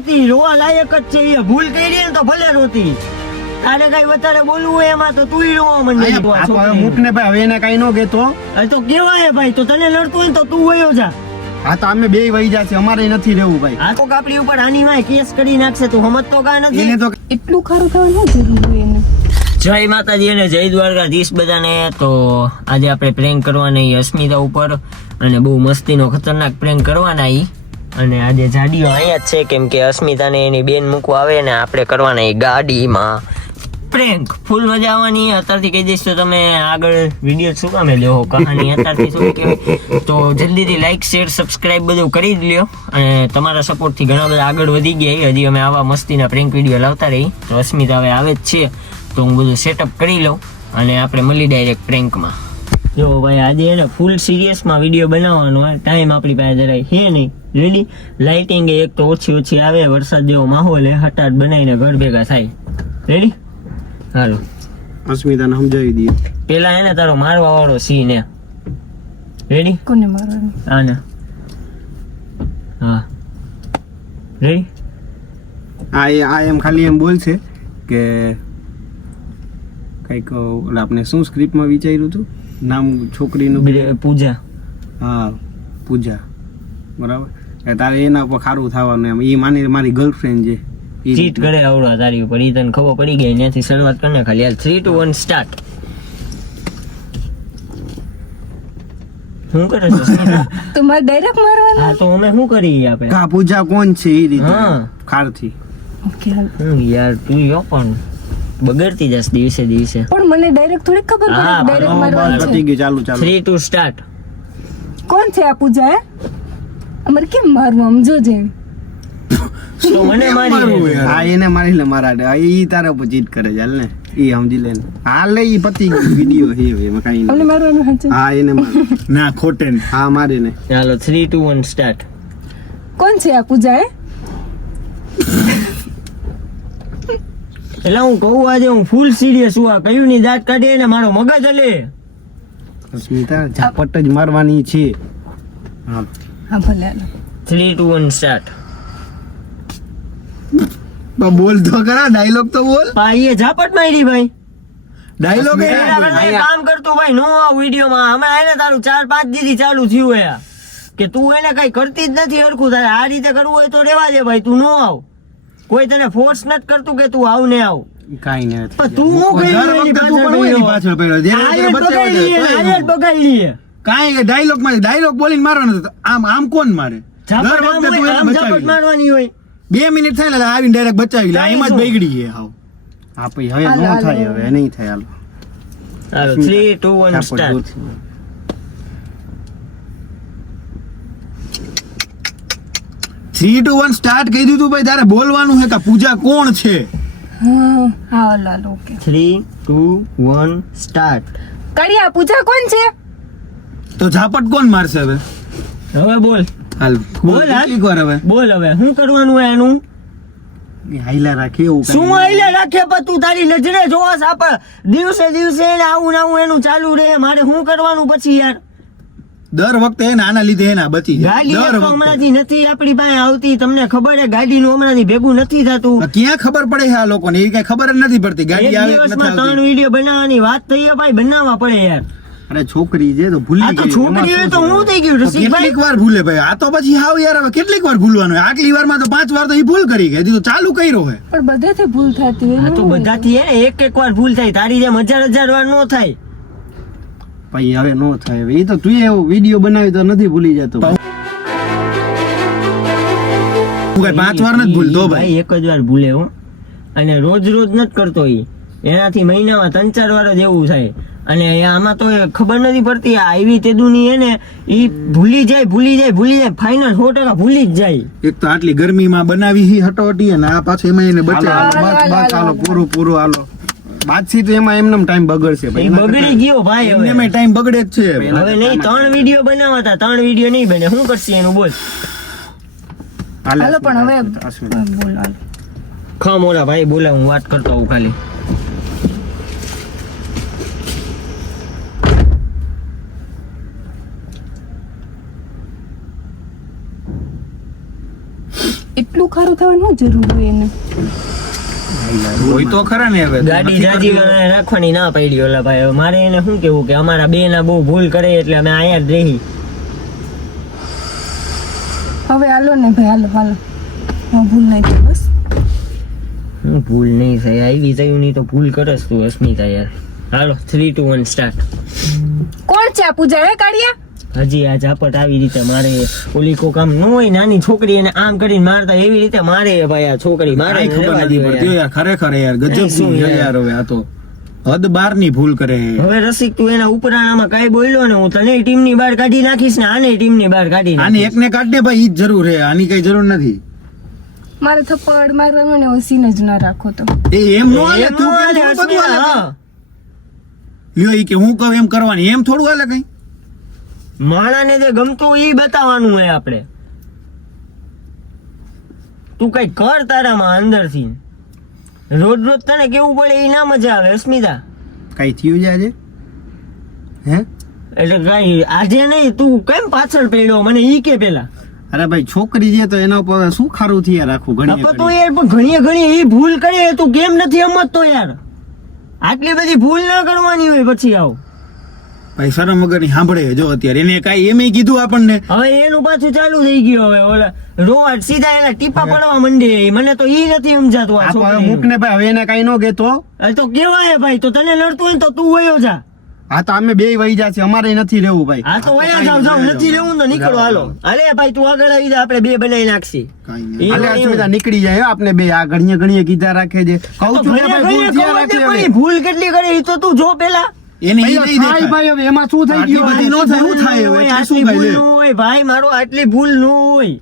રોતી, રોવા લાયક જ છે. એ ભૂલ કરી ને તો ભલે રોતી. તારે કઈ વધારે બોલવું હોય એમાં તો તું રોવા માંડી. મૂકને ભાઈ, હવે એને કઈ ન કહેતો. તો કેવાય ભાઈ, તો તને લડતું હોય તો તું વયો જા. હા તો અમે બે વહી જશે, અમારે નથી રહેવું ભાઈ. આ તો આપણી ઉપર આની વાય કેસ કરી નાખશે. તું સમજતો કા નથી? એને તો એટલું ખારું થવાનું જરૂર હોય એને. જય માતાજી અને જય દ્વારકાધીશ બધાને. તો આજે આપણે પ્રેન્ક કરવાના અસ્મિતા ઉપર, અને બહુ મસ્તીનો ખતરનાક પ્રેન્ક કરવાના અને આજે જાડીઓ અહીંયા જ છે, કેમ કે અસ્મિતાને એની બેન મૂકવા આવે ને આપણે કરવાના ગાડીમાં પ્રેન્ક. ફૂલ મજા આવવાની. અત્યારથી કહી દઈશ તો તમે આગળ વિડીયો શું કામે લ્યો કહાની અત્યારથી શું કહેવાય. તો જલ્દીથી લાઈક શેર સબસ્ક્રાઇબ બધું કરી જ લ્યો, અને તમારા સપોર્ટથી ઘણા બધા આગળ વધી ગયા. હજી અમે આવા મસ્તીના પ્રેન્ક વિડીયો લાવતા રહી. તો અસ્મિતા હવે આવે જ છે, તો હું બધું સેટઅપ કરી લઉં અને આપણે મળી ડાયરેક્ટ પ્રેન્કમાં. જો ભાઈ આજે એને ફૂલ સિરિયસમાં વિડીયો બનાવવાનો હોય. ટાઈમ આપણી પાસે જરાય હે નહીં. રેડી? લાઇટિંગ એક તો ઓછી આવે, વરસાદ જેવો માહોલ હે, હટાટ બનાવીને ઘર ભેગા થાય. રેડી? હાલો અસ્મિતાને સમજાવી દઈએ. પેલા એને તારો મારવા વાળો સીન હે. રેડી? કોને મારવાનું? આને. હા રેડી? આ એમ ખાલી એમ બોલશે કે કઈક આપણે શું સ્ક્રિપ્ટમાં વિચાર્યું હતું નામ છોકરીનું? પૂજા. હા પૂજા, બરાબર. તારે એના ઉપર ખારું થવાનું એમ. એ માની મારી ગર્લફ્રેન્ડ છે, ચીટ કરે આવડા તારી ઉપર. ઈ તને ખબર પડી ગઈ. ત્યાંથી શરૂઆત કરને ખાલી. હાલ 3 2 1 સ્ટાર્ટ. શું કરે છે? તો મારે ડાયરેક્ટ મારવાનું? હા તો અમે શું કરીએ આપણે? કા પૂજા કોણ છે એ રીતે હા ખારથી. ઓકે હાલ. યાર તું યો પણ બગડતી જશ દિવસે દિવસે. પણ મને ડાયરેક્ટ થોડી ખબર પડે હા, ડાયરેક્ટ બસ મારવાનું પતી છે. ગયું. ચાલુ ચાલુ. 3 2 સ્ટાર્ટ. કોણ છે આ પૂજા? હે અમારે કેમ મારવું આમ જોજે. તો મને મારી દે. હા એને મારી લે મારા દે. ઈ તારા ઉપર ચીટ કરે છે. હાલ ને ઈ સમજી લે ને. હાલ ઈ પતી ગયું. વિડિયો હે એમાં કઈ અમને નહીં. મારવાનું હશે? હા એને માર. ના ખોટે ને. હા મારે ને. ચાલો 3 2 1 સ્ટાર્ટ. કોણ છે આ પૂજા? હે એટલે હું કહું આજે હું ફૂલ સિરિયસ છું. આ કયું ની દાંત કાઢે ને મારો મગજ હલે. અસ્મિતા ઝાપટ જ મારવાની છે. હા હા ભલે હાલો. 3 2 1 સ્ટાર્ટ. બોલ તો ખરા, ડાયલોગ તો બોલ. ભાઈ એ ઝાપટ મારી ભાઈ. ડાયલોગ કામ કરતો ભાઈ નો આ વિડીયોમાં. અમે આને તારું 4-5 દીધી ચાલુ થયું હે કે તું એને કઈ કરતી જ નથી હરખું. તારે આ રીતે કરવું હોય તો રેવા દે ભાઈ, તું નો આવ. કોઈ તને ફોર્સ નથી કરતું કે તું આવ ને આવ. કાઈ નહીં. પણ તું હું દર વખતે તું પણ એની પાછળ પડ્યો. જ્યારે બગાડી લઈએ. કાઈ ડાયલોગ માં ડાયલોગ બોલીને મારવાનો. આમ આમ કોણ મારે? દર વખતે તું એને ઝાપટ બચાવી. મારવાની હોય. 2 મિનિટ થાય ને આવીને ડાયરેક્ટ બચાવી લે. એમાં જ બગડી છે હાવ. હા પછી હવે હાલો, નો હાલો, થાય, હાલો. હવે નહીં થાય. હાલો હાલો 3 2 1 સ્ટાર્ટ. 3 2 1 સ્ટાર્ટ કહી દીધું ભાઈ. તારે બોલવાનું છે કે પૂજા કોણ છે? હા હા હાલો હાલો ઓકે. 3 2 1 સ્ટાર્ટ. કડિયા પૂજા કોણ છે? તો ઝાપટ કોણ મારશે હવે? હવે બોલ. હાલ બોલ, બોલ હાલ. એક વાર હવે. બોલ હવે શું કરવાનું હોય એનું? હાઈલા રાખે એવું કાંઈ શું નહીં. આઈલે રાખે? પણ તું તારી નજરે જોવાસ આપ દિવસે દિવસે એને આવું ને આવું એનું ચાલુ રહે. મારે શું કરવાનું પછી યાર? દર વખતે એને આના લીધે એના બચી જાય. ગાડી દર એક તો વખતે હમણાંથી નથી આપણી પાસે આવતી. તમને ખબર છે ગાડીનું હમણાંથી ભેગું નથી થતું. ક્યાં ખબર પડે છે આ લોકોને? એ કઈ ખબર જ નથી પડતી. એક ગાડી આવે કે નથી દિવસમાં 3 આવતી. વિડીયો બનાવવાની વાત થઈ છે ભાઈ. બનાવવા પડે યાર. અરે છોકરી છે તો ભૂલી આ તો ગઈ. છોકરી હોય એમાં તો શું હું છે? થઈ ગયું તો રસિકભાઈ. કેટલીક વાર ભૂલે ભાઈ. આ તો પછી હાવ યાર હવે કેટલીક વાર ભૂલવાનું હોય? આટલી વારમાં તો 5 વાર તો એ ભૂલ કરી ગઈ. હજી તો ચાલુ કર્યો હે. પણ બધેથી ભૂલ થતી હોય આ તો ને. બધાથી હે ને એક વાર ભૂલ થાય. તારી જેમ 1000 વાર નો થાય. ભાઈ હવે નો થાય. હવે એ તો તું એવો વિડીયો બનાવી તો નથી ભૂલી જતો. તું કઈ 5 વાર નથી ભૂલતો ભાઈ. એક જ વાર ભૂલે હો. અને રોજ રોજ નથી કરતો ઈ. એનાથી મહિનામાં 3-4 વાર જ એવું થાય. અને આમાં તો ખબર નથી પડતી. આ આવી તેદુની હે ને ઈ ભૂલી જાય ફાઇનલ 100% ભૂલી જ જાય. એક તો આટલી ગરમીમાં બનાવી હી હટોટી અને આ પાછું એમાં એને હાલો, બચાવ. હાલો, બસ હાલો, હાલો પૂરું હાલો. બાદથી તો એમાં એમનેમ ટાઈમ બગડશે ઈ ભાઈ. બગડી ગયો ભાઈ. હવે એમને ટાઈમ બગડે જ છે. હવે નહીં 3 વિડીયો બનાવતા, 3 વિડીયો નહીં બને. શું કરશે એનું બોલ? હાલો પણ હવે અસ્મિતા. બોલ હાલો. ખમ ઓલા ભાઈ બોલે, હું વાત કરતો હું ખાલી. એટલું ખારું થવાનું શું જરૂર હોય એને? હોય તો ખરા ને હવે ગાડી નથી જાજી કરતી. રાખવાની ના પડી ઓલા ભાઈ. હવે મારે એને શું કેવું કે અમારા બે ના બહુ ભૂલ કરે એટલે અમે અહીંયા જ રહી. હવે હાલો ને ભાઈ, હાલો હાલો. હું ભૂલ નહીં થઈ બસ. હું ભૂલ નહીં થાય, આવી થયું નહીં તો ભૂલ કરસ તું અસ્મિતા યાર. હાલો 3, 2, 1 સ્ટાર્ટ. કોણ છે આ પૂજા હે કાઢિયા? હજી આ ઝાપટ આવી રીતે મારે ઓલી કોક આમ ન હોય નાની છોકરી એને આમ કરીને મારતા એવી રીતે મારે ભાઈ આ છોકરી મારે કાંઈ ખબર રહેવા નથી દ્યો પડતી યાર. યાર, ખરેખર યાર શું ગજબ યાર? યાર હવે આ તો હદ બારની ભૂલ કરે હવે રસિક તું એના ઉપરાણામાં કઈ બોલ્યો ને હું તને ટીમ ની બહાર કાઢી નાખીશ ને આને ટીમ ની બહાર કાઢી આની નાખીશ. એકને કાઢ દે ભાઈ, ઈ જ જરૂર છે, આની કઈ જરૂર નથી. મારે થપ્પડ મારવાનો ને એવો સીન જ ના રાખો તો. એ એમ નો હાલે, એમ તું ન કેમ હાલે, થોડું બધું અસ્મિતા, હાલે? હા. લ્યો ઈ કે હું કહું એમ કરવાની, એમ થોડું હાલે કઈ. માણાને જે ગમતું ઈ બતાવવાનું હોય આપણે. તું કઈ કર તારામાં અંદરથી. રોજ રોજ તને કેવું પડે ઈ ના મજા આવે અસ્મિતા. કઈ થયું છે આજે? હે? એટલે કઈ આજે નહીં, તું કેમ પાછળ પડ્યો મને ઈ કે પેલા. અરે ભાઈ છોકરી છે તો એના ઉપર શું ખારું થયા રાખવું ઘણી અપો તો યાર પણ ઘણીએ ઈ ભૂલ કરે તું કેમ નથી સમજતો યાર. આટલી બધી ભૂલ ના કરવાની હોય પછી આવ. ભાઈ શરમ વગરની સાંભળે જો અત્યારે એને કાઈ એમ કીધું આપણને. હવે એનું પાછું ચાલુ થઈ ગયું. હવે ઓલા રોવા સીધા એના ટીપા પડવા માંડે. મને તો ઈ નથી સમજાતું આ છોકરીનું. મૂકને ભાઈ હવે એને કઈ નો કહેતો. હવે તો કેવાય ભાઈ, તો તને નડતું હોય ને તો તું વયો જા. આ તો અમે બે વહી જાશે, અમારે નથી રહેવું ભાઈ. આ તો વયા જાવ જાવ, નથી રહેવું તો નીકળો હાલો. હાલે ભાઈ તું આગળ આવી જા, આપણે બે બનાવી નાખશી. કાંઈ એ નહીં. હાલે નહીં. અસ્મિતા નીકળી જાય હો, આપણે બે આ ઘણીએ ઘણીએ કીધા રાખે છે. કહું તો છું કે ઘણીએ ભાઈ ભૂલ ઘણીએ થયા ખબર રાખે નથી હવે. પડી. ભૂલ કેટલી કરે ઈ તો તું જો પેલા. એને ઈ નહીં દેખાય. ભાઈ હવે એમાં શું થઈ આટલી ગયું? બધી નો થાય, શું થાય હવે? આટલી શું ભૂલ ભાઈ લે? ન હોય ભાઈ, મારો આટલી ભૂલ ન હોય.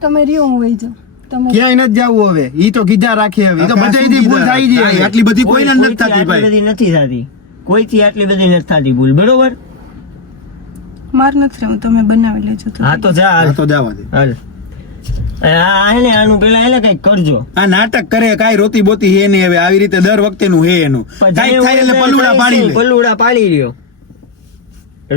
તમે રહ્યો હું વહી જાઉં. તમે ક્યાંય નથી જવું હવે. ઈ તો કીધા રાખે હવે. ઈ તો બધાયથી ભૂલ થાય છે. કાંઈ આટલી બધી કોઈને નથી કોઈથી થતી આટલી ભાઈ. બધી નથી થતી. કોઈથી આટલી બધી નથી થતી ભૂલ, બરોબર? માર નથી રહેવું, તમે બનાવી લેજો તો. હા તો જા આ હાલ. તો જવા દે. હાલ. એને આનું પેલા એને કઈક કરજો. આ નાટક કરે કાઈ રોતી બોતી હે ને હવે આવી રીતે દર વખતે નું હે એનું. કાંઈક થાય એટલે પલુડા પાડી લે. પલુડા પાડી લ્યો.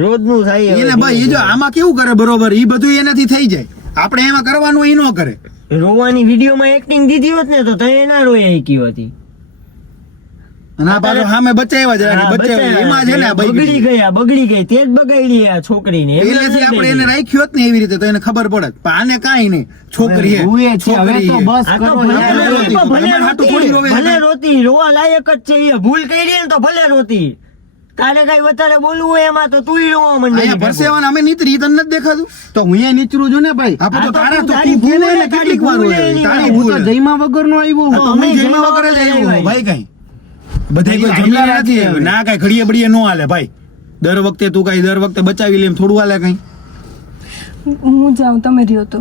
રોજનું થાય હવે. એને ભાઈ ઈ જો આમાં કેવું કરે બરોબર, ઈ બધું એનાથી થઈ જાય. આપણે એમાં કરવાનું ઈ નો કરે. રોવાની વિડીયોમાં એક્ટિંગ દીધી હોત ને તો તને ના રોયા એકી હતી. અને આ પાછો સામે બચાવ્યા જ રાખે, હા, બચાવ્યા. એમાં છે ને બગડી ગયા તે જ બગાડી આ છોકરીને. એમને પહેલેથી નથી આપણે એને બગાડી. રાખ્યો હોત ને એવી રીતે તો એને ખબર પડત. પણ આને કાંઈ નહીં, છોકરી હે, હુએ છે, હવે છોકરી તો હે. બસ આ તો કરો ભલે યાર. રોતી, રોતી. ભલે તમારે હાટું થોડી રોવે રોતી, છે. ભલે રોતી, રોવા લાયક જ છે એ. ભૂલ કરી ને તો ભલે રોતી. તારે કઈ વધારે બોલવું હોય એમાં તો તુંય રોવા માંડે. અહીંયા પરસેવાને અમે નીતરી, ઈ તને નથી દેખાતું? તો હું એ નીચરું છું ને ભાઈ. આ આ તો તો તારા તો તારી તું ભૂલ કેને હે, એને કેટલીક વાર તારી હોય. ભૂલ હે, તારી હું ભૂલ તો હે. જઈમાં વગરનો આવ્યો. આ તો અમે હું જમ્યા જમ્યા વગર જ વગર આવ્યો, આવ્યા. ભાઈ કાંઈ. બધાય કોઈ હાઈલા જમ્યા નથી. રાખીએ. ના કાંઈ ઘડીએ બડીએ નો હાલે ભાઈ. દર વખતે તું કાંઈ દર વખતે બચાવી લે એમ થોડું હાલે કાંઈ. હું જાઉં, તમે રહ્યો તો.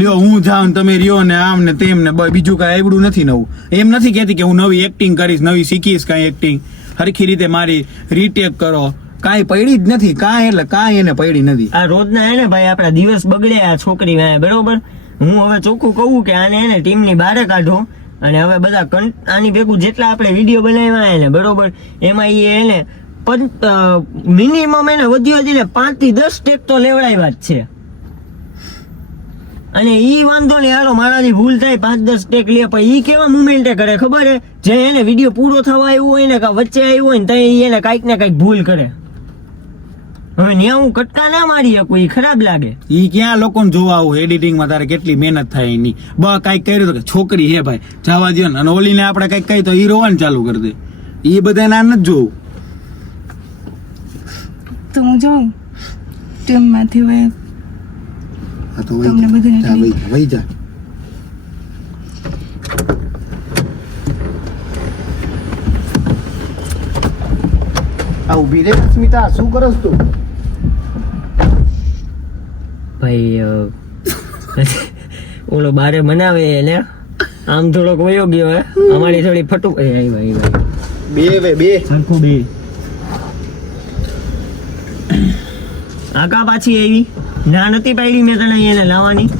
લ્યો હું જાઉં ને તમે રહ્યો ને આમ ને તેમ ને બીજું કાંઈ આવડું નથી નવું. એમ નથી કહેતી કે હું નવી એક્ટિંગ કરીશ, નવી શીખીશ કાંઈ એક્ટિંગ. હરખી રીતે મારી રીટેક કરો. કાંઈ પડી જ નથી, કાંઈ એટલે કાંઈ એને પડી નથી. આ રોજના હે ને ભાઈ આપણા દિવસ બગડે આ છોકરી વાંહે, બરોબર? હું હવે ચોખ્ખું કહું કે આને એને ટીમની બહાર કાઢો. અને હવે બધા આની ભેગું જેટલા આપણે વિડીયો બનાવ્યા હે ને, બરોબર, એમાં એને મિનિમમ એને વધ્યો વધીને 5 થી 10 ટેક તો લેવડાવ્યા જ છે. અને ઈ વાંધો નહીં, હાલો મારાથી ભૂલ થાય 5-10 ટેક લે, પણ ઈ કેવા મુમેન્ટે કરે ખબર હે? જે એને વિડીયો પૂરો થવા આવ્યો હોય ને, વચ્ચે આવ્યો હોય ને, ત્યાં એને કાંઈક ને કાંઈક ભૂલ કરે. હવે ન્યા હું કટકા ના મારી શકું, ઈ ખરાબ લાગે. ઈ ક્યાં લોકોને જોવા આવું એડિટિંગમાં તારે કેટલી મહેનત થાય એની. કાંઈક કર્યું તો કે છોકરી હે ભાઈ જવા દો ને, અને ઓલીને આપણે કંઈક કહી તો ઈ રોવાનું ચાલુ કરી દે. ઈ બધા ના નથી જોવું. તો હું જાઉં ટીમમાંથી વહી. આ તો તમને બધાને વહી જા. આ ઊભી રે સ્મિતા, શું કરસ તું? ભાઈ ઓલો બારે બનાવે ને આમ થોડોક વયો ગયો હે, અમારી થોડી ફટુક બે સરખું બે આકા પાછી આવી ના નથી પાડી મેં તને એને લાવવાની.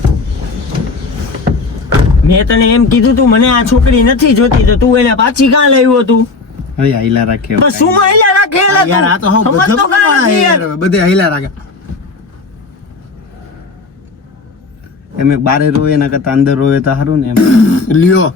મેં તને એમ કીધું તું મને આ છોકરી નથી જોતી, તો તું એને પાછી કાં લાવ્યો તું? હવે હાઈલા રાખે બસ શું મહિલા રાખેલા યાર, આ તો હાવ ગજબ બધે હાઈલા રાખે. એમ બારે રોવે એના કરતા અંદર રોવે તો સારું ને એમ. લ્યો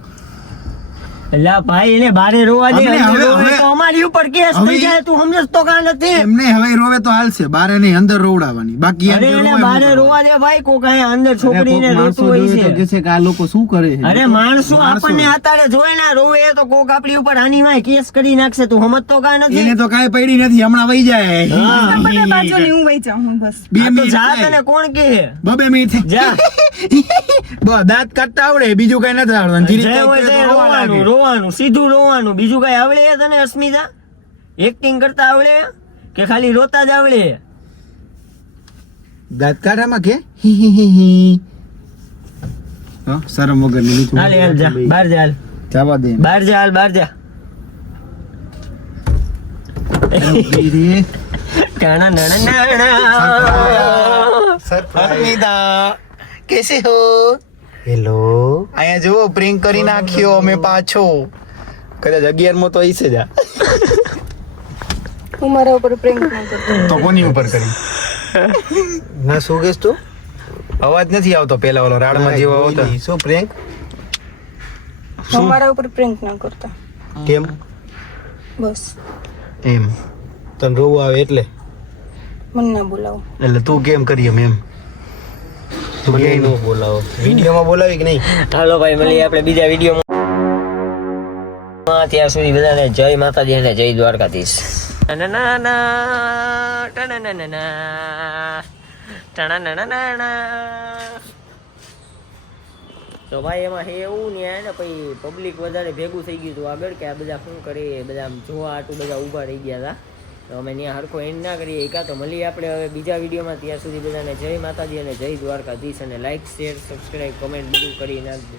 એટલે ભાઈ એને બારે રોવા દે, અમને અંદર હવે- રોવે હવે- તો અમારી ઉપર કેસ હવે- થઈ જાય, તું સમજતો કાં નથી? એમને હવે રોવે તો હાલશે, બારે નહીં અંદર રોવડાવવાની. બાકી એમ અરે કે એને રોવે બારે મોકલવાનું. રોવા દે ભાઈ, કોક અહીંયા અંદર અરે છોકરીને કોક માણસો રોતું હોય જોવે તો છે. કહે છે કે આ લોકો શું કરે છે. અરે માણસો માણસો. આપણને અત્યારે જોવે ને રોવે તો કોક આપણી ઉપર આની વાંહે કેસ કરી નાખશે, તું સમજતો કાં નથી? એને તો કાંઈ પડી નથી, હમણાં વહી જાય. હા. બધા બાજુ ની હું વહી જાઉં હું બસ. બે આ તો મિનિટ જા થાય. તને કોણ કહે? બબે મિનિટ થાય. જા દાંત કાઢતા આવડે, બીજું કઈ નથી આવડતું. ધીરે જે હોય ધીરે તે રોવા લાગે. રોવાનું, રોવાનું, સીધું રોવાનું. બીજું કઈ આવડે છે તને અસ્મિતા? એક્ટિંગ કરતા આવડે કે ખાલી રોતા જ આવડે? દાંત કાઢામાં કે હા, શરમ વગર ની હાલ હાલ જા, બહાર જા, હાલ. જવા દે. બહાર જા, હાલ, બહાર જા. ધીરે. ટાણા નાણા નાણા. અસ્મિતા કેસે હો? હેલો. અહીંયા જુઓ, પ્રિંક કરી નાખ્યો અમે પાછો. કદાચ 11મો તો હશે જ આ. હું મારા ઉપર પ્રેન્ક ન કરતો. તો કોની ઉપર કરી? ના શું કહેશ તું? અવાજ નથી આવતો, પેલા ઓલો રાડમાં જેવો આવતો. શું પ્રેન્ક? હું મારા ઉપર પ્રેન્ક ન કરતા. કેમ? બસ એમ તને રોવું આવે એટલે મને ના બોલાવો. એટલે તું કેમ કરી એમ? મને નો બોલાવો. વિડીયોમાં બોલાવી કે નહીં? હાલો ભાઈ, મળીએ આપણે બીજા વિડીયોમાં. ત્યાં સુધી બધાને જય માતાજી અને જય દ્વારકાધીશ. ટનનનના, ટનનનના, ટનનનના. તો ભાઈ એમાં હે એવું ને ને પછી પબ્લિક વધારે ભેગું થઈ ગયું હતું આગળ, કે આ બધા શું કરે, બધા આમ જોવા આટલું બધા ઊભા રહી ગયા હતા. તો અમે ત્યાં હરખો એન્ડ ના કરીએ એકા. તો મળીએ આપણે હવે બીજા વિડીયોમાં. ત્યાં સુધી બધાને જય માતાજી અને જય દ્વારકાધીશ. અને લાઈક, શેર, સબસ્ક્રાઈબ, કમેન્ટ બધું કરી નાખજો.